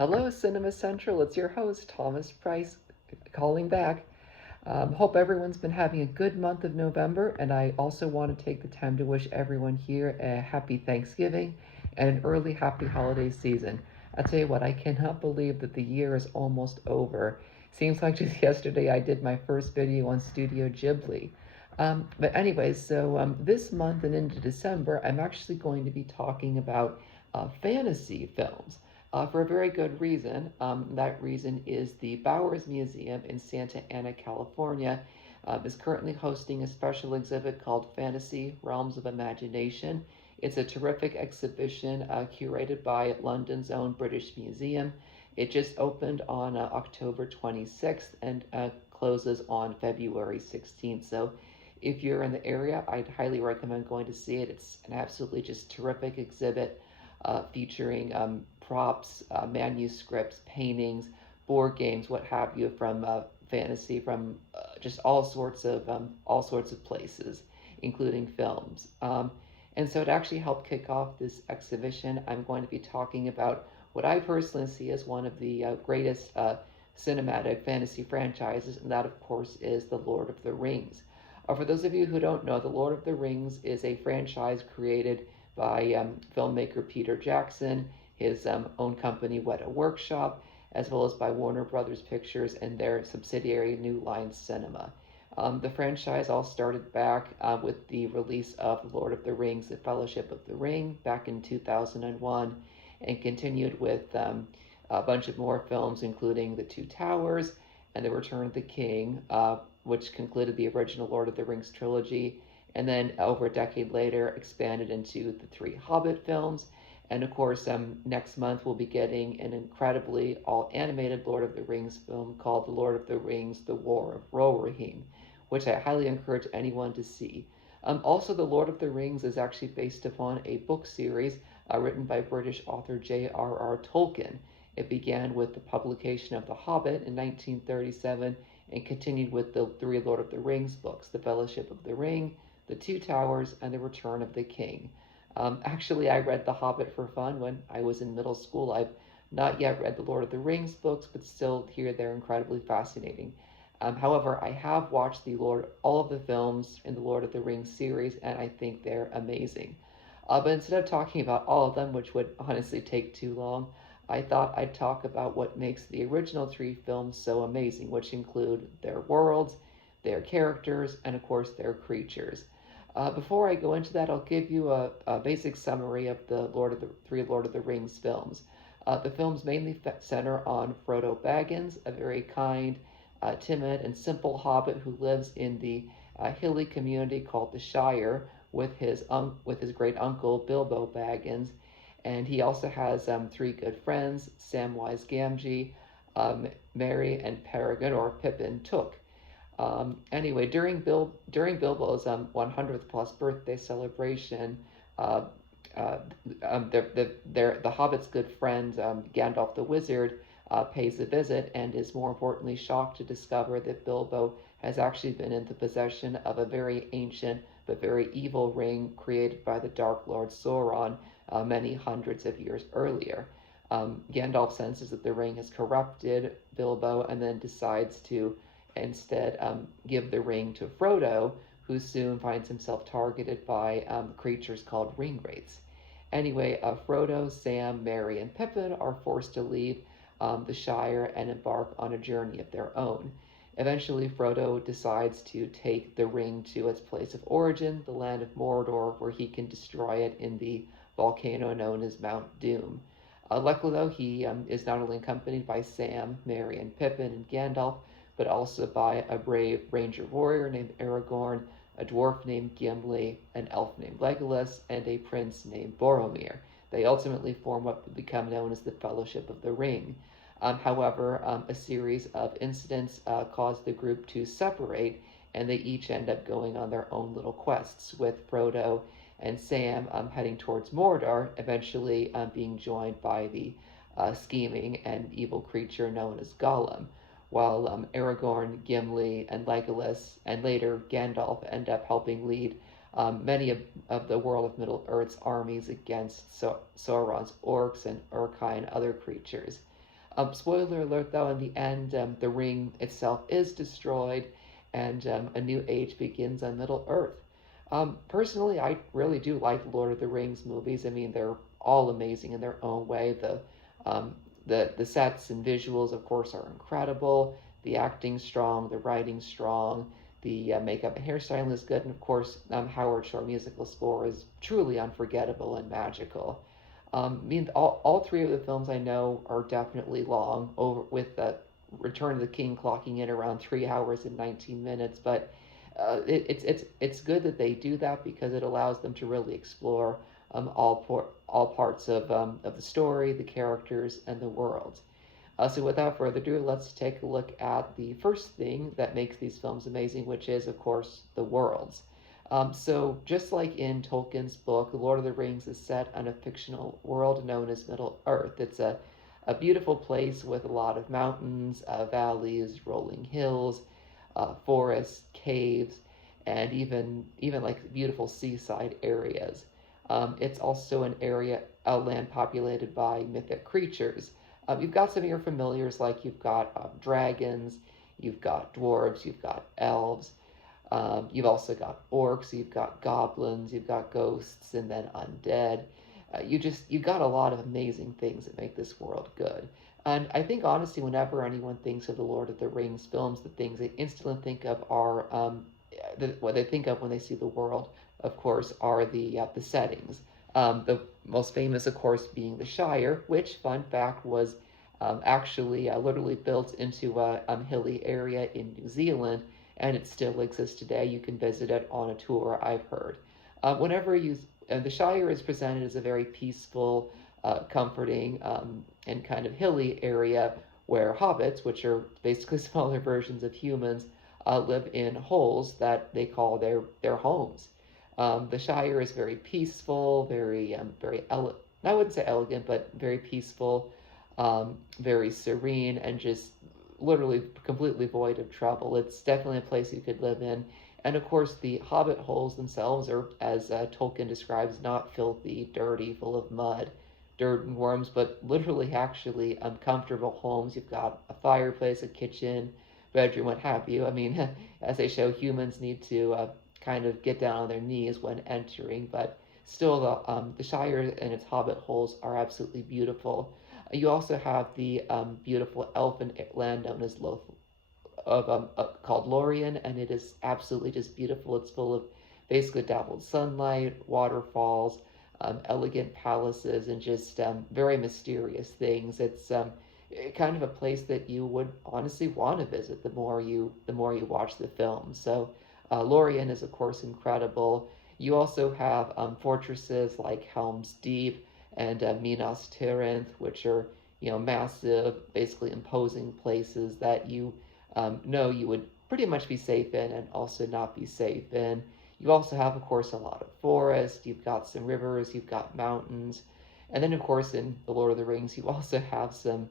Hello, Cinema Central. It's your host, Thomas Price, calling back. Hope everyone's been having a good month of November, and I also want to take the time to wish everyone here a happy Thanksgiving and an early happy holiday season. I'll tell you what, I cannot believe that the year is almost over. Seems like just yesterday I did my first video on Studio Ghibli. But anyways, this month and into December, I'm actually going to be talking about fantasy films for a very good reason. That reason is the Bowers Museum in Santa Ana, California, is currently hosting a special exhibit called Fantasy Realms of Imagination. It's a terrific exhibition curated by London's own British Museum. It just opened on October 26th and closes on February 16th. So if you're in the area, I'd highly recommend going to see it. It's an absolutely just terrific exhibit featuring props, manuscripts, paintings, board games, what have you, from fantasy, from just all sorts of places, including films. And so to actually help kick off this exhibition, I'm going to be talking about what I personally see as one of the greatest cinematic fantasy franchises, and that, of course, is The Lord of the Rings. For those of you who don't know, The Lord of the Rings is a franchise created by filmmaker Peter Jackson, his own company Weta Workshop, as well as by Warner Brothers Pictures and their subsidiary New Line Cinema. The franchise all started back with the release of The Lord of the Rings, The Fellowship of the Ring, back in 2001, and continued with a bunch of more films, including The Two Towers and The Return of the King, which concluded the original Lord of the Rings trilogy, and then over a decade later expanded into the three Hobbit films. And of course, next month we'll be getting an incredibly all animated Lord of the Rings film called The Lord of the Rings, The War of Rohirrim, which I highly encourage anyone to see. Also, The Lord of the Rings is actually based upon a book series written by British author J.R.R. Tolkien. It began with the publication of The Hobbit in 1937 and continued with the three Lord of the Rings books, The Fellowship of the Ring, The Two Towers, and The Return of the King. Actually, I read The Hobbit for fun when I was in middle school. I've not yet read the Lord of the Rings books, but still hear they're incredibly fascinating. However, I have watched all of the films in the Lord of the Rings series, and I think they're amazing. But instead of talking about all of them, which would honestly take too long, I thought I'd talk about what makes the original three films so amazing, which include their worlds, their characters, and of course their creatures. Before I go into that, I'll give you a basic summary of the three Lord of the Rings films. The films mainly center on Frodo Baggins, a very kind, timid, and simple hobbit who lives in the hilly community called the Shire with his great uncle Bilbo Baggins, and he also has three good friends: Samwise Gamgee, Merry, and Peregrine, or Pippin Took. Anyway, during Bilbo's 100th plus birthday celebration, uh, uh, the Hobbit's good friend Gandalf the Wizard pays a visit and is more importantly shocked to discover that Bilbo has actually been in the possession of a very ancient but very evil ring created by the Dark Lord Sauron many hundreds of years earlier. Gandalf senses that the ring has corrupted Bilbo and then decides to instead give the ring to Frodo, who soon finds himself targeted by creatures called ring wraiths. Anyway, Frodo, Sam, Merry, and Pippin are forced to leave the Shire and embark on a journey of their own. Eventually, Frodo decides to take the ring to its place of origin, the land of Mordor, where he can destroy it in the volcano known as Mount Doom. Luckily, though, he is not only accompanied by Sam, Merry, and Pippin, and Gandalf, but also by a brave ranger warrior named Aragorn, a dwarf named Gimli, an elf named Legolas, and a prince named Boromir. They ultimately form what would become known as the Fellowship of the Ring. However, a series of incidents caused the group to separate, and they each end up going on their own little quests, with Frodo and Sam heading towards Mordor, eventually being joined by the scheming and evil creature known as Gollum, while Aragorn, Gimli, and Legolas, and later Gandalf end up helping lead many of the world of Middle-earth's armies against Sauron's orcs and Uruk-hai and other creatures. Spoiler alert though, in the end, the ring itself is destroyed and a new age begins on Middle Earth. Personally, I really do like Lord of the Rings movies. I mean, they're all amazing in their own way. Um, the sets and visuals, of course, are incredible. The acting's strong, the writing's strong, the makeup and hairstyling is good, and of course, Howard Shore musical score is truly unforgettable and magical. I mean, all three of the films I know are definitely long, over with the Return of the King clocking in around 3 hours and 19 minutes. But it's good that they do that because it allows them to really explore all parts of the story, the characters, and the world. So without further ado, let's take a look at the first thing that makes these films amazing, which is, of course, the worlds. So just like in Tolkien's book, The Lord of the Rings is set on a fictional world known as Middle Earth. It's a beautiful place with a lot of mountains, valleys, rolling hills, forests, caves, and even like beautiful seaside areas. It's also an area, a land populated by mythic creatures. You've got some of your familiars, like you've got dragons, you've got dwarves, you've got elves, you've also got orcs, you've got goblins, you've got ghosts, and then undead. You've got a lot of amazing things that make this world good. And I think honestly, whenever anyone thinks of the Lord of the Rings films, the things they instantly think of are what they think of when they see the world. Of course, are the settings. The most famous, of course, being the Shire, which, fun fact, was actually literally built into a hilly area in New Zealand, and it still exists today. You can visit it on a tour, I've heard. Whenever you, the Shire is presented as a very peaceful, comforting, and kind of hilly area where hobbits, which are basically smaller versions of humans, live in holes that they call their homes. The Shire is very peaceful, I wouldn't say elegant, but very peaceful, very serene, and just literally completely void of trouble. It's definitely a place you could live in. And of course, the hobbit holes themselves are, as Tolkien describes, not filthy, dirty, full of mud, dirt, and worms, but literally actually comfortable homes. You've got a fireplace, a kitchen, bedroom, what have you. I mean, as they show, humans need to kind of get down on their knees when entering, but still, the Shire and its hobbit holes are absolutely beautiful. You also have the beautiful elfin land known as called Lorien, and it is absolutely just beautiful. It's full of basically dappled sunlight, waterfalls, elegant palaces, and just very mysterious things. It's kind of a place that you would honestly want to visit the more you watch the film. So Lorien is of course incredible. You also have fortresses like Helm's Deep and Minas Tirith, which are massive, basically imposing places that you know you would pretty much be safe in and also not be safe in. You also have, of course, a lot of forest. You've got some rivers. You've got mountains, and then, of course, in the Lord of the Rings, you also have some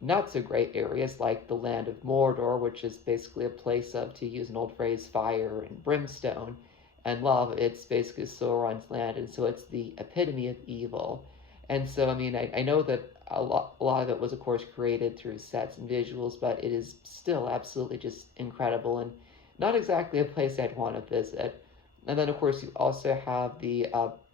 not so great areas like the land of Mordor, which is basically a place of, to use an old phrase, fire and brimstone and lava. It's basically Sauron's land, and so it's the epitome of evil. And so, I mean, I know that a lot of it was, of course, created through sets and visuals, but it is still absolutely just incredible and not exactly a place I'd want to visit. And then, of course, you also have the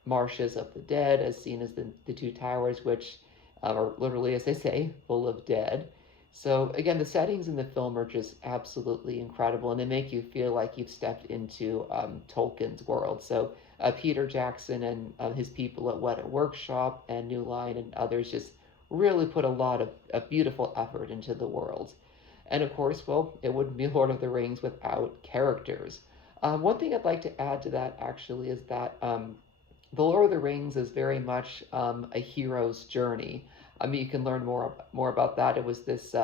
Marshes of the Dead, as seen as the two towers, which are literally, as they say, full of dead. So again, the settings in the film are just absolutely incredible, and they make you feel like you've stepped into Tolkien's world. So Peter Jackson and his people at Weta Workshop and New Line and others just really put a lot of beautiful effort into the world. And of course, well, it wouldn't be Lord of the Rings without characters. One thing I'd like to add to that actually is that the Lord of the Rings is very much a hero's journey. I mean, you can learn more about that. It was this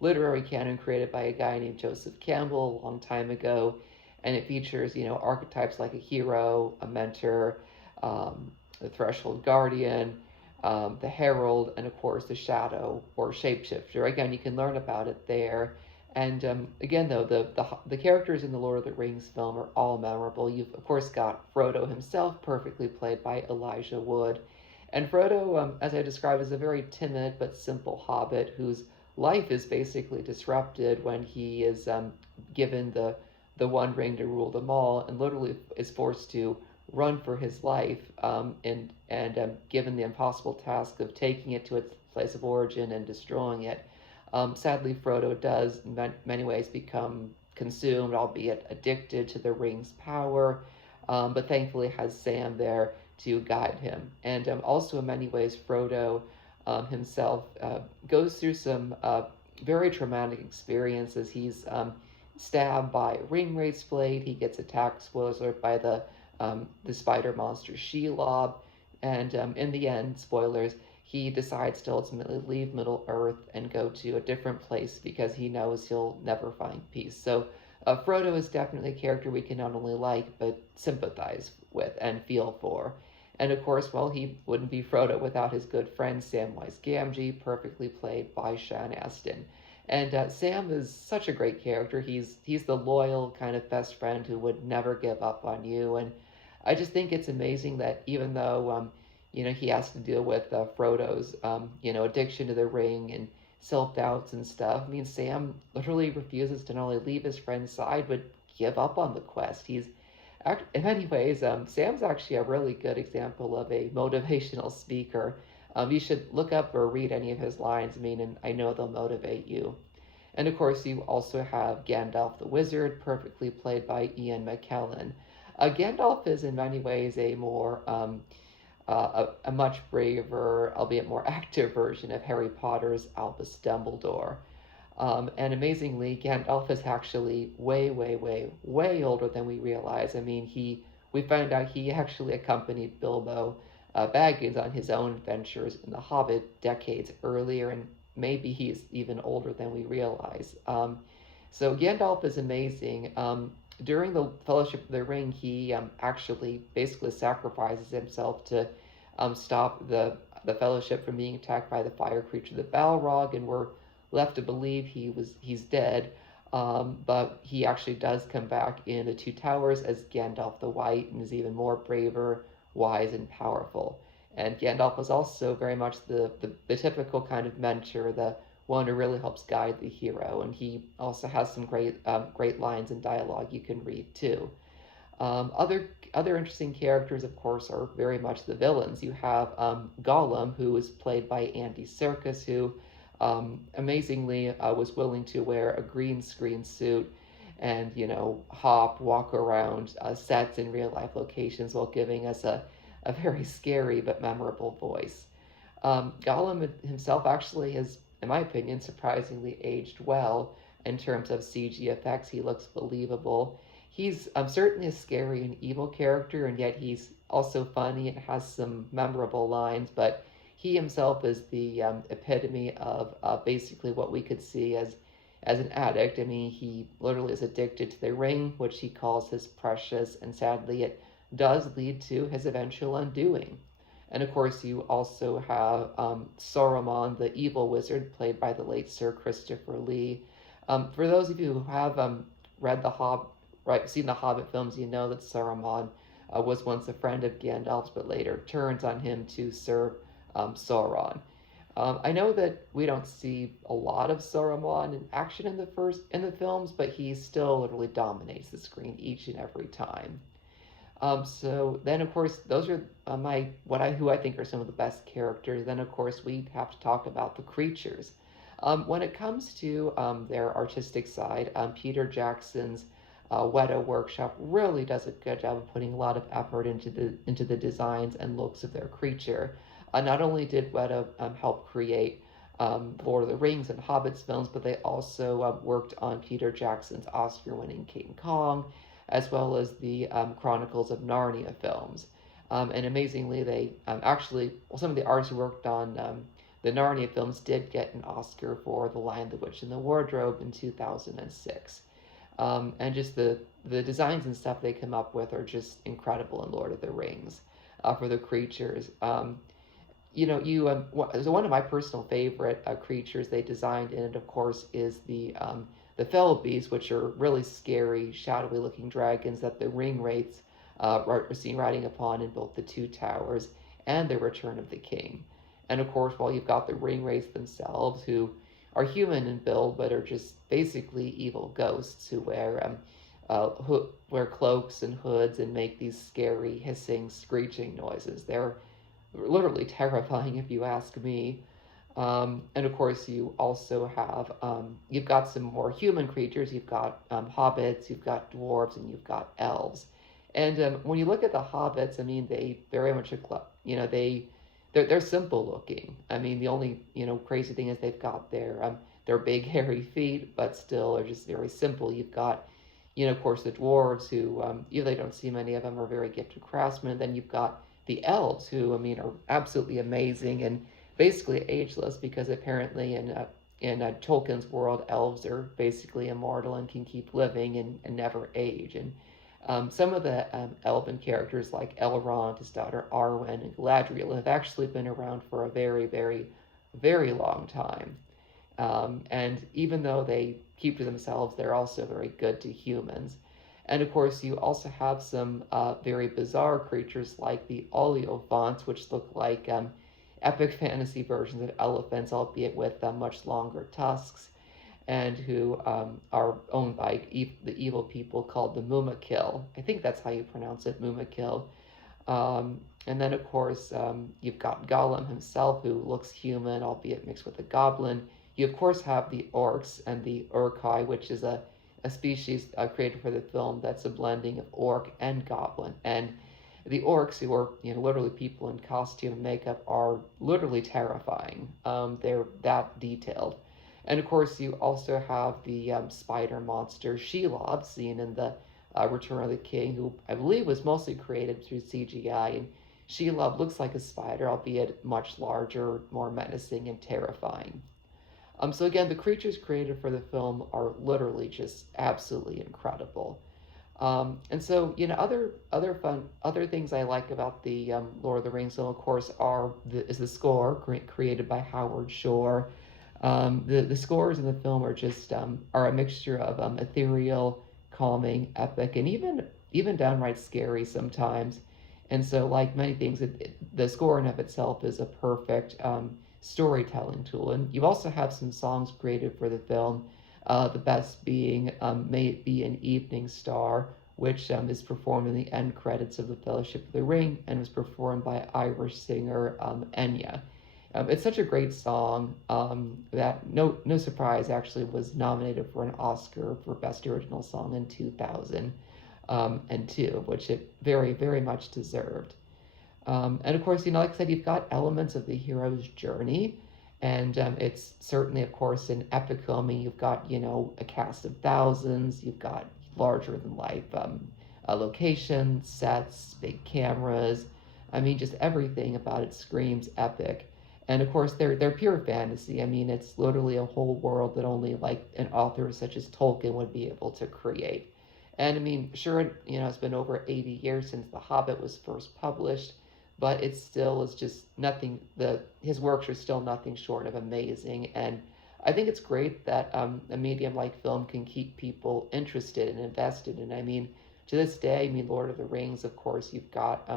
literary canon created by a guy named Joseph Campbell a long time ago, and it features archetypes like a hero, a mentor, the threshold guardian, the herald, and of course the shadow or shapeshifter. Again, you can learn about it there. And again, though, the characters in the Lord of the Rings film are all memorable. You've, of course, got Frodo himself, perfectly played by Elijah Wood. And Frodo, as I described, is a very timid but simple hobbit whose life is basically disrupted when he is given the One Ring to rule them all, and literally is forced to run for his life, and given the impossible task of taking it to its place of origin and destroying it. Sadly, Frodo does, in many ways, become consumed, albeit addicted to the ring's power, but thankfully has Sam there to guide him. And also, in many ways, Frodo himself goes through some very traumatic experiences. He's stabbed by a ringwraith's blade. He gets attacked, spoilers alert, by the spider monster Shelob. And in the end, spoilers, he decides to ultimately leave Middle Earth and go to a different place because he knows he'll never find peace. So Frodo is definitely a character we can not only like, but sympathize with and feel for. And of course, well, he wouldn't be Frodo without his good friend Samwise Gamgee, perfectly played by Sean Astin. And Sam is such a great character. He's the loyal kind of best friend who would never give up on you. And I just think it's amazing that even though he has to deal with Frodo's addiction to the ring and self doubts and stuff. I mean, Sam literally refuses to not only leave his friend's side but give up on the quest. He's in many ways, Sam's actually a really good example of a motivational speaker. You should look up or read any of his lines. I mean, and I know they'll motivate you. And of course, you also have Gandalf the Wizard, perfectly played by Ian McKellen. Gandalf is in many ways a more a much braver, albeit more active version of Harry Potter's Albus Dumbledore. And amazingly, Gandalf is actually way, way, way, way older than we realize. I mean, we found out he actually accompanied Bilbo Baggins on his own adventures in The Hobbit decades earlier, and maybe he's even older than we realize. So Gandalf is amazing. During the Fellowship of the Ring, he actually basically sacrifices himself to stop the Fellowship from being attacked by the fire creature, the Balrog, and we're left to believe he's dead. But he actually does come back in the Two Towers as Gandalf the White and is even more braver, wise, and powerful. And Gandalf was also very much the typical kind of mentor, the one who really helps guide the hero. And he also has some great lines and dialogue you can read too. Other interesting characters, of course, are very much the villains. You have Gollum, who is played by Andy Serkis, who amazingly was willing to wear a green screen suit and walk around sets in real life locations while giving us a very scary but memorable voice. Gollum himself actually has, in my opinion, surprisingly aged well in terms of CG effects. He looks believable. He's certainly a scary and evil character, and yet he's also funny and has some memorable lines, but he himself is the epitome of basically what we could see as an addict. I mean, he literally is addicted to the ring, which he calls his precious, and sadly it does lead to his eventual undoing. And of course, you also have Saruman, the evil wizard, played by the late Sir Christopher Lee. For those of you who have read seen the Hobbit films, you know that Saruman was once a friend of Gandalf's, but later turns on him to serve Sauron. I know that we don't see a lot of Saruman in action in the films, but he still literally dominates the screen each and every time. So then, of course, those are who I think are some of the best characters. Then, of course, we have to talk about the creatures. When it comes to their artistic side, Peter Jackson's Weta Workshop really does a good job of putting a lot of effort into the designs and looks of their creature. Not only did Weta help create Lord of the Rings and Hobbits films, but they also worked on Peter Jackson's Oscar-winning King Kong, as well as the Chronicles of Narnia films. And amazingly, they some of the artists who worked on the Narnia films did get an Oscar for The Lion, the Witch, and the Wardrobe in 2006. And just the designs and stuff they come up with are just incredible in Lord of the Rings for the creatures. So one of my personal favorite creatures they designed in it, of course, is the Fellbees, which are really scary, shadowy-looking dragons that the ring wraiths are seen riding upon in both the Two Towers and the Return of the King. And of course, while you've got the Ringwraiths themselves, who are human in build but are just basically evil ghosts who wear cloaks and hoods and make these scary hissing, screeching noises. They're literally terrifying if you ask me. And of course, you also have, you've got some more human creatures. You've got hobbits, you've got dwarves, and you've got elves. And when you look at the hobbits, I mean, they very much, they're simple looking. I mean, the only, crazy thing is they've got their big hairy feet, but still are just very simple. You've got, of course, the dwarves who, you really don't see many of them, are very gifted craftsmen. And then you've got the elves who, I mean, are absolutely amazing and basically ageless, because apparently in Tolkien's world, elves are basically immortal and can keep living and never age. And some of the elven characters like Elrond, his daughter Arwen, and Galadriel have actually been around for a very, very, very long time. And even though they keep to themselves, they're also very good to humans. And of course, you also have some very bizarre creatures like the Oleophants, which look like epic fantasy versions of elephants, albeit with much longer tusks, and who are owned by the evil people called the Mumakil. I think that's how you pronounce it, Mumakil. And then, of course, you've got Gollum himself, who looks human, albeit mixed with a goblin. You, of course, have the orcs and the Urkai, which is a species created for the film that's a blending of orc and goblin. And the orcs, who are literally people in costume and makeup, are literally terrifying. They're that detailed. And of course, you also have the spider monster Shelob, seen in the Return of the King, who I believe was mostly created through CGI. And Shelob looks like a spider, albeit much larger, more menacing, and terrifying. So again, the creatures created for the film are literally just absolutely incredible. And so, other things I like about the Lord of the Rings film, of course, is the score created by Howard Shore. The scores in the film are just are a mixture of ethereal, calming, epic, and even downright scary sometimes. And so, like many things, the score in of itself is a perfect storytelling tool. And you also have some songs created for the film. The best being May It Be an Evening Star, which is performed in the end credits of The Fellowship of the Ring and was performed by Irish singer Enya. It's such a great song that, no surprise, actually was nominated for an Oscar for Best Original Song in 2002, which it very, very much deserved. And of course, like I said, you've got elements of the hero's journey, and it's certainly, of course, an epic film. I mean, you've got, a cast of thousands, you've got larger-than-life locations, sets, big cameras. I mean, just everything about it screams epic. And of course, they're pure fantasy. I mean, it's literally a whole world that only like an author such as Tolkien would be able to create. And I mean, sure, it's been over 80 years since The Hobbit was first published, but it still is just nothing. His works are still nothing short of amazing. And I think it's great that a medium like film can keep people interested and invested. And I mean, to this day, I mean, Lord of the Rings, of course, you've got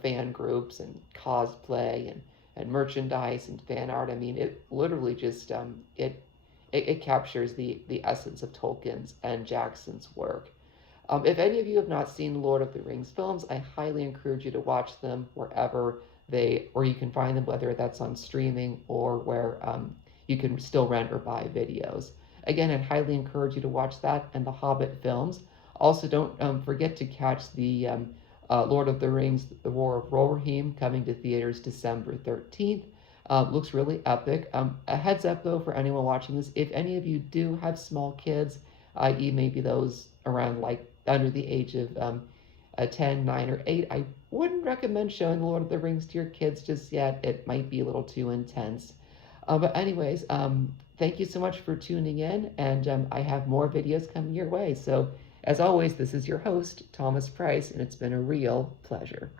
fan groups and cosplay and merchandise and fan art. I mean, it literally just it captures the essence of Tolkien's and Jackson's work. If any of you have not seen Lord of the Rings films, I highly encourage you to watch them wherever you can find them, whether that's on streaming or where you can still rent or buy videos. Again, I'd highly encourage you to watch that and the Hobbit films. Also, don't forget to catch the Lord of the Rings, The War of Rohirrim, coming to theaters December 13th. Looks really epic. A heads up, though, for anyone watching this, if any of you do have small kids, i.e. maybe those around like under the age of 10, 9, or 8, I wouldn't recommend showing The Lord of the Rings to your kids just yet. It might be a little too intense. But anyways, thank you so much for tuning in, and I have more videos coming your way. So as always, this is your host, Thomas Price, and it's been a real pleasure.